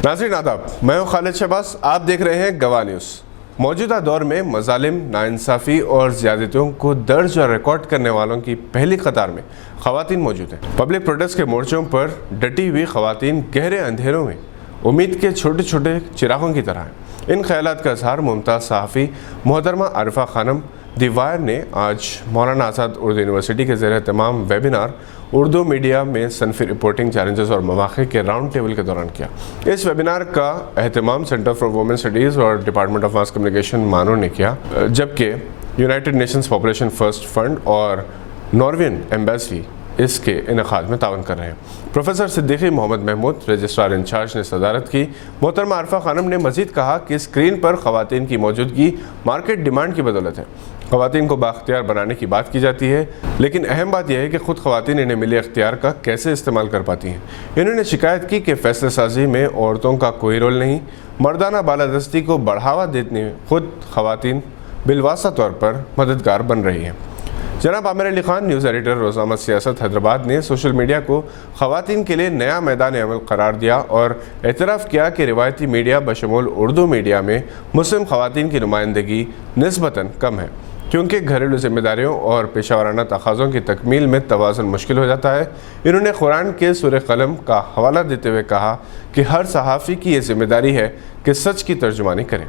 नाज़रीन आदाब, मैं हूं खालिद शहबाज। आप देख रहे हैं गवाह न्यूज़। मौजूदा दौर में मज़ालिम, नाइंसाफ़ी और ज़्यादतियों को दर्ज और रिकॉर्ड करने वालों की पहली कतार में ख़वातीन मौजूद हैं। पब्लिक प्रोटेस्ट के मोर्चों पर डटी हुई ख़वातीन गहरे अंधेरों में उम्मीद के छोटे छोटे चिरागों की तरह हैं। इन ख्यालात का इज़हार मुमताज़ सहाफ़ी मोहतरमा आरिफा खानम दी वायर ने आज मौलाना आज़ाद उर्दू यूनिवर्सिटी के ज़ेर एहतमाम वेबिनार उर्दू मीडिया में सनफ़ी रिपोर्टिंग चैलेंजेस और मौक़े के राउंड टेबल के दौरान किया। इस वेबिनार का एहतमाम सेंटर फॉर वुमेन स्टडीज़ और डिपार्टमेंट ऑफ मास कम्युनिकेशन मानो ने किया, जबकि United Nations population first fund और नॉर्वेन एम्बेसी इसके इनेकाद में तावन कर रहे हैं। Professor Siddiqui Mohammad Mahmood registrar in charge ने सदारत की। मोहतरमा आरिफा खानम ने मज़ीद कहा कि स्क्रीन पर ख़वातीन की मौजूदगी मार्केट डिमांड की बदौलत है। ख़वातीन को बाख्तियार बनाने की बात की जाती है, लेकिन अहम बात यह है कि ख़ुद ख़वातीन इन्हें मिले इख्तियार का कैसे इस्तेमाल कर पाती हैं। इन्होंने शिकायत की कि फ़ैसला साजी में औरतों का कोई रोल नहीं, मर्दाना बालादस्ती को बढ़ावा देने में ख़ुद ख़वातीन बिलवासा तौर पर मददगार बन रही हैं। जनाब आमिर अली खान, न्यूज़ एडिटर रोज़नामा सियासत हैदराबाद ने सोशल मीडिया को ख़वातीन के लिए नया मैदान अमल करार दिया और एतराफ़ किया कि रिवायती मीडिया बशमूल उर्दू मीडिया में मुस्लिम ख़वातीन की नुमाइंदगी निस्बतन कम है, क्योंकि घरेलू ज़िम्मेदारियों और पेशावराना तक़ाज़ों की तकमील में तवाज़ुन मुश्किल हो जाता है। इन्होंने कुरान के सूरे क़लम का हवाला देते हुए कहा कि हर सहाफ़ी की ये ज़िम्मेदारी है कि सच की तर्जुमानी करें।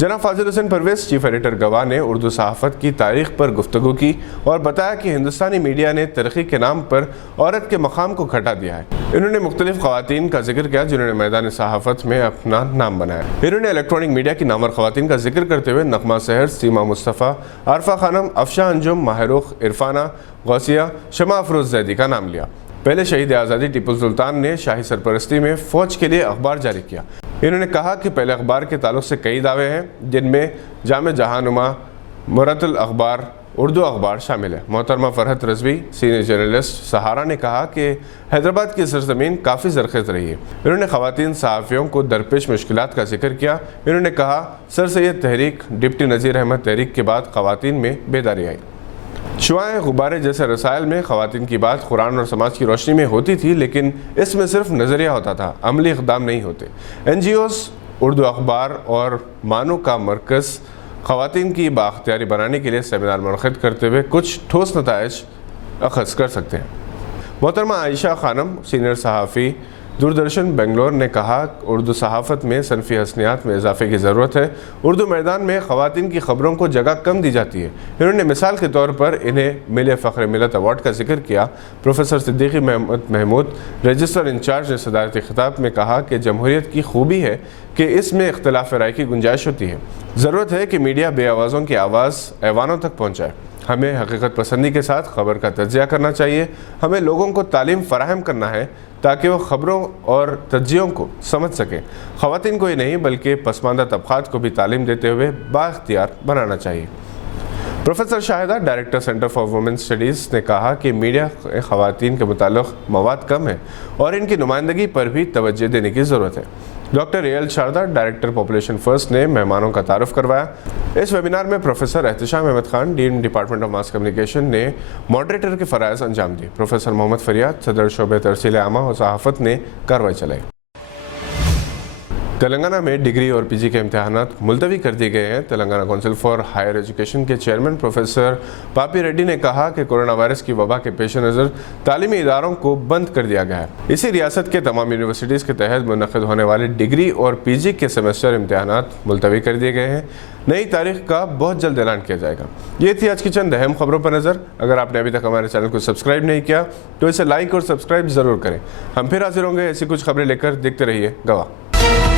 जनाब फाजिल हुसैन परवेज़, चीफ एडिटर गवाह ने उर्दू सहाफ़त की तारीख़ पर गुफ्तगू की और बताया कि हिंदुस्तानी मीडिया ने तरक्की के नाम पर औरत के मकाम को घटा दिया है। इन्होंने मुख्तलिफ ख़वातीन का जिक्र किया जिन्होंने मैदान सहाफ़त में अपना नाम बनाया। इन्होंने इलेक्ट्रॉनिक मीडिया की नामवर ख़वातीन का जिक्र करते हुए नगमा सहर, सीमा मुस्तफ़ा, आरिफा खानम, अफशा अंजुम, माहिरुख, इरफाना, गौसिया, शमा अफरोज़ ज़ैदी का नाम लिया। पहले शहीद आज़ादी टीपू सुल्तान ने शाही सरपरस्ती में फ़ौज के लिए अखबार जारी किया। इन्होंने कहा कि पहले अखबार के ताल्लुक़ से कई दावे हैं, जिनमें जामे जहानुमा, मुरतल अखबार, उर्दू अखबार शामिल है। मोहतरमा फरहत रज़वी, सीनियर जर्नलिस्ट, सहारा ने कहा कि हैदराबाद की सरज़मीन काफ़ी ज़रख़ेज़ रही है। इन्होंने ख़वातीन सहाफ़ियों को दरपेश मुश्किलात का जिक्र किया। इन्होंने कहा सर सैयद तहरीक, डिप्टी नज़ीर अहमद तहरीक के बाद ख़वातीन में बेदारी आई। शुआएं गुब्बारे जैसे रसायल में ख़वातीन की बात कुरान और समाज की रोशनी में होती थी, लेकिन इसमें सिर्फ नज़रिया होता था, अमली इक़दाम नहीं होते। NGOs, उर्दू अखबार और मानो का मरकज़ ख़वातीन की बाख्तियारी बनाने के लिए सेमिनार मुनक़िद करते हुए कुछ ठोस नताइज अख़ज़ कर सकते हैं। मोहतरमा आयशा खानम, सीनियर सहाफ़ी, दूरदर्शन बेंगलोर ने कहा उर्दू सहाफ़त में सनफ़ी हसनियात में इजाफ़े की ज़रूरत है। उर्दू मैदान में ख़वातीन की ख़बरों को जगह कम दी जाती है। इन्होंने मिसाल के तौर पर इन्हें मिले फ़ख्र मिलत अवार्ड का जिक्र किया। Professor Siddiqui Mahmood registrar in charge ने सदारती ख़िताब में कहा कि जमहूरियत की खूबी है कि इसमें इख्तिलाफ़ राय की गुंजाइश होती है। ज़रूरत है कि मीडिया बे आवाज़ों की आवाज़ ऐवानों तक पहुँचाए। हमें हकीकत पसंदी के साथ खबर का तज्ज़िया करना चाहिए। हमें लोगों को तालीम फ़राहम करना है ताकि वो ख़बरों और तज्ज़ियों को समझ सकें। ख़वातीन को ही नहीं बल्कि पसमानदा तबक़ात को भी तालीम देते हुए बाइख्तियार बनाना चाहिए। Professor Shahida, director centre for women studies ने कहा कि मीडिया ख़वातीन के मुताल्लिक़ मवाद कम है और इनकी नुमाइंदगी पर भी तवज्जो देने की ज़रूरत है। Doctor AL Sharda, director population first ने मेहमानों का तारुफ करवाया। इस वेबिनार में professor Ehtesham Ahmad Khan, dean department of mass communication ने मॉडरेटर के फ़राइज़ अंजाम दिए। प्रोफेसर मोहम्मद फरियाद, सदर शोबे तरसील आमा और सहाफ़त ने कार्रवाई चलाई। तेलंगाना में डिग्री और PG के इम्तहानात मुलतवी कर दिए गए हैं। Telangana council for higher education के चेयरमैन प्रोफेसर पापी रेड्डी ने कहा कि कोरोना वायरस की वबा के पेश नज़र तालीमी इदारों को बंद कर दिया गया है। इसी रियासत के तमाम यूनिवर्सिटीज़ के तहत मुनक़िद होने वाले डिग्री और PG के सेमेस्टर इम्तहानात मुलतवी कर दिए गए हैं। नई तारीख का बहुत जल्द ऐलान किया जाएगा। ये थी आज की चंद अहम खबरों पर नज़र। अगर आपने अभी तक हमारे चैनल को सब्सक्राइब नहीं किया तो इसे लाइक और सब्सक्राइब ज़रूर करें। हम फिर हाजिर होंगे ऐसी कुछ खबरें लेकर। देखते रहिए गवाह।